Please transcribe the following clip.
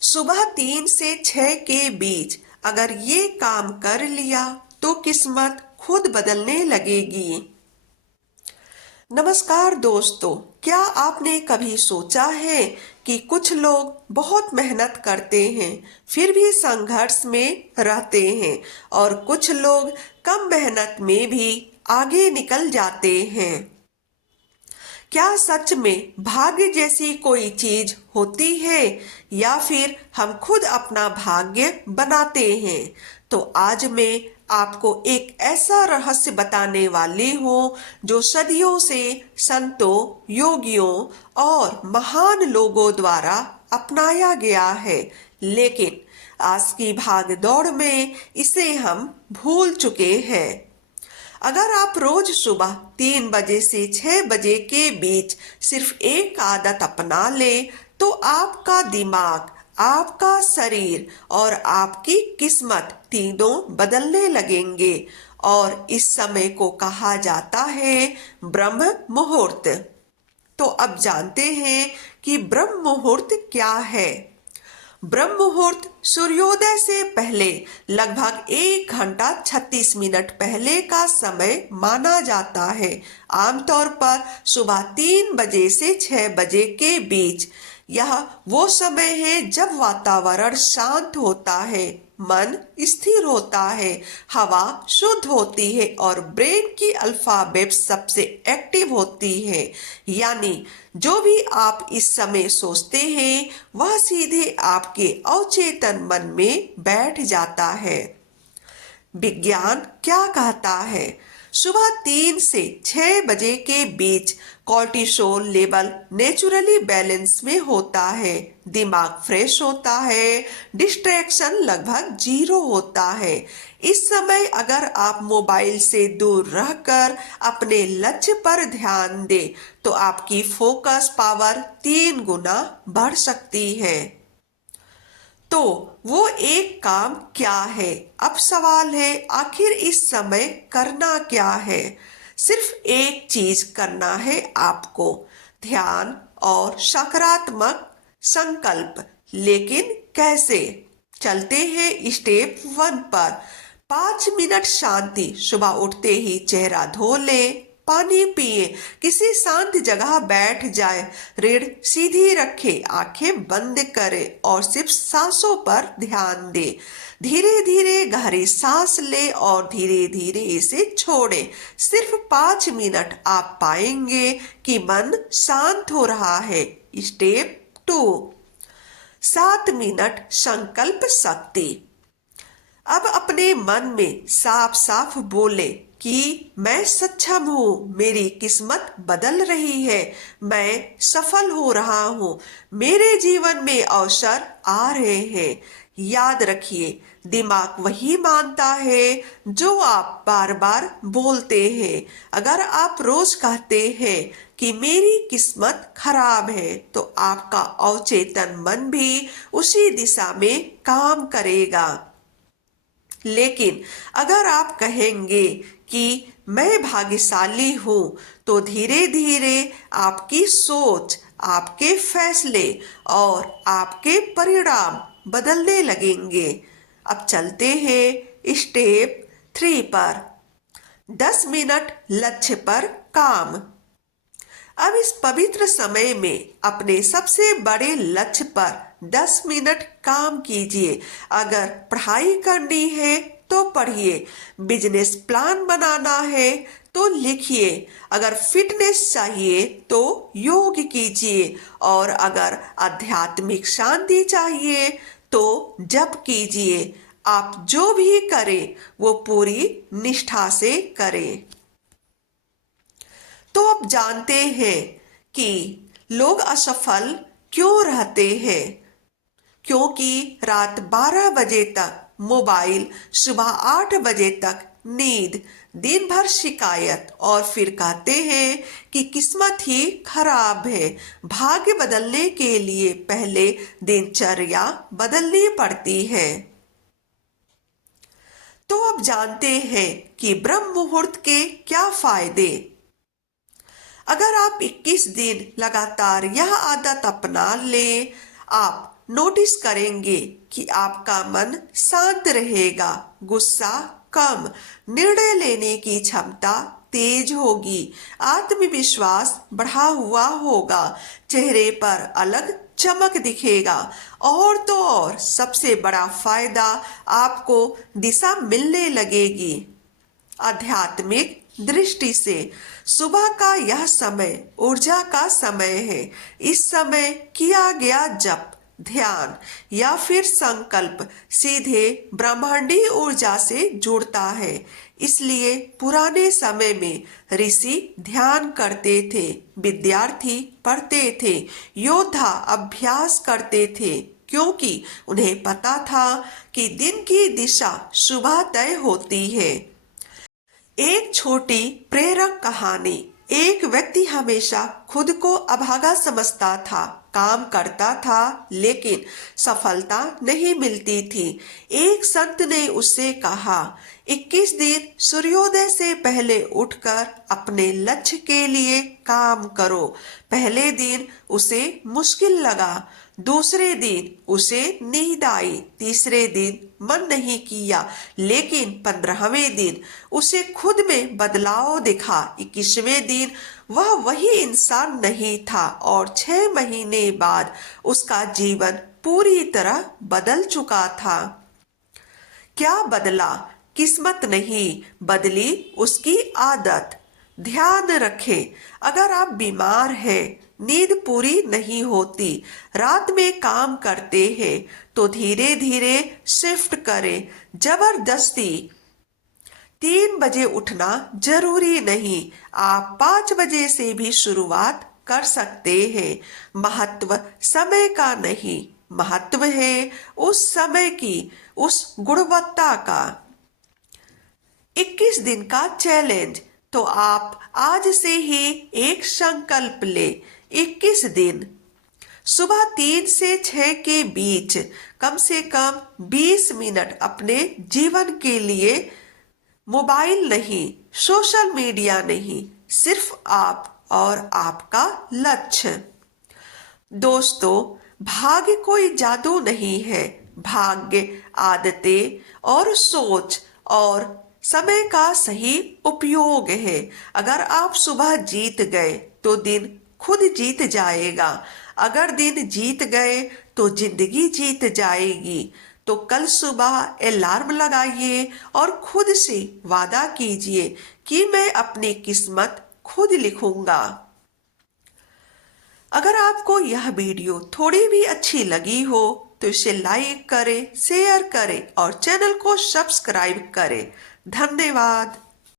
सुबह 3 से 6 के बीच अगर ये काम कर लिया तो किस्मत खुद बदलने लगेगी। नमस्कार दोस्तों, क्या आपने कभी सोचा है कि कुछ लोग बहुत मेहनत करते हैं फिर भी संघर्ष में रहते हैं और कुछ लोग कम मेहनत में भी आगे निकल जाते हैं। क्या सच में भाग्य जैसी कोई चीज होती है या फिर हम खुद अपना भाग्य बनाते हैं? तो आज मैं आपको एक ऐसा रहस्य बताने वाली हूँ जो सदियों से संतों, योगियों और महान लोगों द्वारा अपनाया गया है, लेकिन आज की भाग दौड़ में इसे हम भूल चुके हैं। अगर आप रोज सुबह 3 बजे से 6 बजे के बीच सिर्फ एक आदत अपना ले तो आपका दिमाग, आपका शरीर और आपकी किस्मत तीनों बदलने लगेंगे और इस समय को कहा जाता है ब्रह्म मुहूर्त। तो अब जानते हैं कि ब्रह्म मुहूर्त क्या है। ब्रह्म मुहूर्त सूर्योदय से पहले लगभग 1 घंटा 36 मिनट पहले का समय माना जाता है। आमतौर पर सुबह 3 बजे से 6 बजे के बीच यह वो समय है जब वातावरण शांत होता है, मन स्थिर होता है, हवा शुद्ध होती है और ब्रेन की अल्फा वेव सबसे एक्टिव होती है। यानी जो भी आप इस समय सोचते हैं वह सीधे आपके अवचेतन मन में बैठ जाता है। विज्ञान क्या कहता है? सुबह 3 से 6 बजे के बीच कॉर्टिसोल लेवल नेचुरली बैलेंस में होता है, दिमाग फ्रेश होता है, डिस्ट्रैक्शन लगभग 0 होता है। इस समय अगर आप मोबाइल से दूर रहकर अपने लक्ष्य पर ध्यान दें तो आपकी फोकस पावर 3 गुना बढ़ सकती है। तो वो एक काम क्या है? अब सवाल है आखिर इस समय करना क्या है? सिर्फ एक चीज करना है आपको, ध्यान और सकारात्मक संकल्प। लेकिन कैसे? चलते हैं स्टेप 1 पर। 5 मिनट शांति। सुबह उठते ही चेहरा धो ले, पानी पिए, किसी शांत जगह बैठ जाए, रीढ़ सीधी रखे, आंखें बंद करे और सिर्फ सांसों पर ध्यान दे। धीरे धीरे गहरी सांस ले और धीरे धीरे इसे छोड़े। सिर्फ 5 मिनट आप पाएंगे कि मन शांत हो रहा है। स्टेप 2, 7 मिनट संकल्प शक्ति। अब अपने मन में साफ साफ बोले कि मैं सक्षम हूँ, मेरी किस्मत बदल रही है, मैं सफल हो रहा हूँ, मेरे जीवन में अवसर आ रहे हैं। याद रखिए, दिमाग वही मानता है जो आप बार बार बोलते हैं। अगर आप रोज कहते हैं कि मेरी किस्मत खराब है तो आपका अवचेतन मन भी उसी दिशा में काम करेगा। लेकिन अगर आप कहेंगे कि मैं भाग्यशाली हूं तो धीरे धीरे आपकी सोच, आपके फैसले और आपके परिणाम बदलने लगेंगे। अब चलते हैं स्टेप 3 पर। 10 मिनट लक्ष्य पर काम। अब इस पवित्र समय में अपने सबसे बड़े लक्ष्य पर 10 मिनट काम कीजिए। अगर पढ़ाई करनी है तो पढ़िए, बिजनेस प्लान बनाना है तो लिखिए, अगर फिटनेस चाहिए तो योग कीजिए और अगर आध्यात्मिक शांति चाहिए तो जप कीजिए। आप जो भी करें वो पूरी निष्ठा से करें। तो अब जानते हैं कि लोग असफल क्यों रहते हैं। क्योंकि रात 12 बजे तक मोबाइल, सुबह 8 बजे तक नींद, दिन भर शिकायत और फिर कहते हैं कि किस्मत ही खराब है। भाग्य बदलने के लिए पहले दिनचर्या बदलनी पड़ती है। तो अब जानते हैं कि ब्रह्म मुहूर्त के क्या फायदे। अगर आप 21 दिन लगातार यह आदत अपना लें, आप नोटिस करेंगे कि आपका मन शांत रहेगा, गुस्सा कम, निर्णय लेने की क्षमता तेज होगी, आत्मविश्वास बढ़ा हुआ होगा, चेहरे पर अलग चमक दिखेगा और तो और सबसे बड़ा फायदा आपको दिशा मिलने लगेगी। आध्यात्मिक दृष्टि से सुबह का यह समय ऊर्जा का समय है। इस समय किया गया जप, ध्यान या फिर संकल्प सीधे ब्रह्मांडीय ऊर्जा से जुड़ता है। इसलिए पुराने समय में ऋषि ध्यान करते थे, विद्यार्थी पढ़ते थे, योद्धा अभ्यास करते थे, क्योंकि उन्हें पता था कि दिन की दिशा सुबह तय होती है। एक छोटी प्रेरक कहानी। एक व्यक्ति हमेशा खुद को अभागा समझता था, काम करता था लेकिन सफलता नहीं मिलती थी। एक संत ने उससे कहा, 21 दिन सूर्योदय से पहले उठकर अपने लक्ष्य के लिए काम करो। पहले दिन उसे मुश्किल लगा, दूसरे दिन उसे नींद आई, तीसरे दिन मन नहीं किया, लेकिन 15वें दिन उसे खुद में बदलाव दिखा। 21वें दिन वह वही इंसान नहीं था और 6 महीने बाद उसका जीवन पूरी तरह बदल चुका था। क्या बदला? किस्मत नहीं, बदली उसकी आदत। ध्यान रखें, अगर आप बीमार हैं, नींद पूरी नहीं होती, रात में काम करते हैं, तो धीरे धीरे शिफ्ट करें। जबरदस्ती 3 बजे उठना जरूरी नहीं, आप 5 बजे से भी शुरुआत कर सकते हैं। महत्व समय का नहीं, महत्व है उस समय की, उस गुणवत्ता का। 21 दिन का चैलेंज। तो आप आज से ही एक संकल्प ले। 21 दिन सुबह 3 से 6 के बीच कम से कम 20 मिनट अपने जीवन के लिए मोबाइल नहीं, सोशल मीडिया नहीं, सिर्फ आप और आपका लक्ष्य। दोस्तों, भाग्य कोई जादू नहीं है, भाग्य आदतें और सोच और समय का सही उपयोग है। अगर आप सुबह जीत गए तो दिन खुद जीत जाएगा, अगर दिन जीत गए तो जिंदगी जीत जाएगी। तो कल सुबह अलार्म लगाइए और खुद से वादा कीजिए कि मैं अपनी किस्मत खुद लिखूंगा। अगर आपको यह वीडियो थोड़ी भी अच्छी लगी हो तो इसे लाइक करें, शेयर करें और चैनल को सब्सक्राइब करें। धन्यवाद।